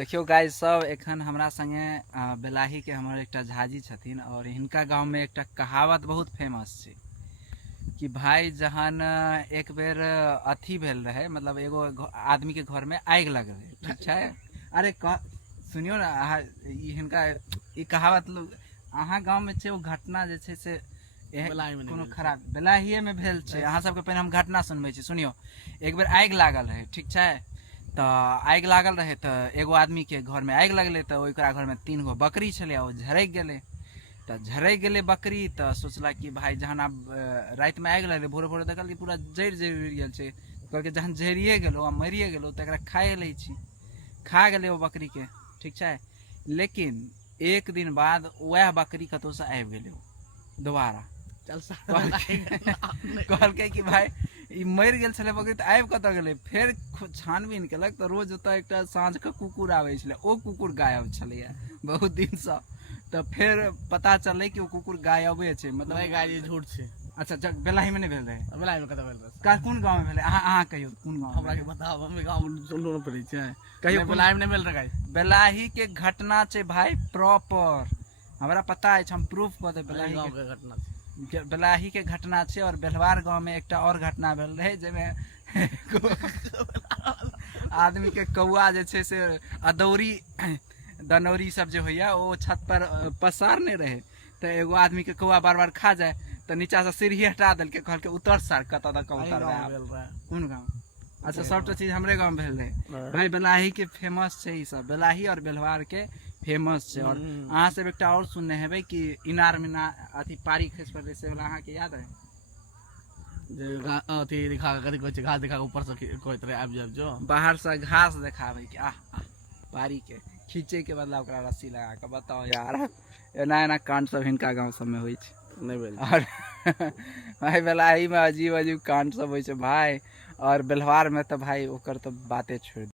देखियो गाइस सब एखन हमरा संगे बेलाही के हमर एकटा झाजी छथिन और हिनका गांव में एकटा कहावत बहुत फेमस छै कि भाई जहन एक बेर अथी भेल रहे, मतलब एगो आदमी के घर में आग लग रहे, ठीक छै। अरे सुनियो ना, हिनका ई कहावत अहाँ गांव में छै, ओ घटना जे छै से कोनो खराब बेलाहिए में भेल छै। अहाँ सबके पहिने हम घटना सुनबै छी, सुनियो। एक बेर आग लागल रहे, ठीक छै। तो आग लागल रहे तो एगो आदमी के घर में आग लगले, तो ओकरा घर में 3 गो बकरी छले, वो झरक गेले। तो झरक गेले बकरी, तो सोचला कि भाई जहन आब रात में आग लगले, भोरे भोरे देखल कि पूरा जड़ गेल छै, कहलकै जहन जरिए गेलो आ मरिए गेलो तो एकरा खाए लै छी। खा गेले वो बकरी के, ठीक छै। लेकिन एक दिन बाद वह बकरी कतौ से आबि गेले दोबारा। कहलकै कि भाई ई मरि गेल छलै बकरी, तऽ आबि कतऽ गेलै। फेर छानबीन केलक तऽ रोज ओतऽ एकटा साँझके कुकुर आबै छलै, ओ कुकुर गायब छलैया बहुत दिनसँ। तऽ फेर पता चललै कि ओ कुकुर गायबे छै, मतलब गाय झूठ छै। अच्छा, बेलाही में नहीं भेल रहे? बेलाही में कतऽ भेल रहे? कोन गाँव में भेलै? अहाँ कहियो कोन गाँव? हमरा के बताओ, हम गाँव में सुनलो न पड़ै छै। कहियो बेलाही में नहीं भेल रहे? बेलाही के घटना छै भाई, प्रॉपर हमरा पता है, हम प्रूफ कऽ दे। बेलाही गाँव के घटना छै, बेलाही के घटना छै। और बेलवार गांव में एकटा और घटना भेल रहे, जेमे आदमी के कौआ जे छै से अदौरी दनौरी सब जे होइया वो छत पर पसारने रहे। तो एगो आदमी के कौआ बार बार खा जाए, तो नीचा से सीढ़ी हटा देल के, कहल के उतर सर, कतऽ तक उतर रहा। कौन गाँव? अच्छा, सबटा चीज हमरे गाँव में भेल रहे भाई। बेलाही के फेमस छै ई सब, बेलाही और बेलवार के फेमस छै। और अहाँ सब एकटा और सुनने हेबै कि इनार में ना अथी पारी खसि पड़लै, से वाला अहाँ के याद है? अथी दिखा के, कथी कहै छै, घास दिखा के ऊपर से कहैत रहे आबि जाब जो, बाहर से घास देखाबै कि पारी के खींचे के बदला ओकरा रस्सी लगा के। बताओ यार, एना एना कांड सब हिनका गांव सब में होइ छै, नहीं भेल। और भाई बेलाही में अजीब अजीब कांड सब होइ छै भाई। और बेलवार में तो भाई ओकर तो बाते छोड़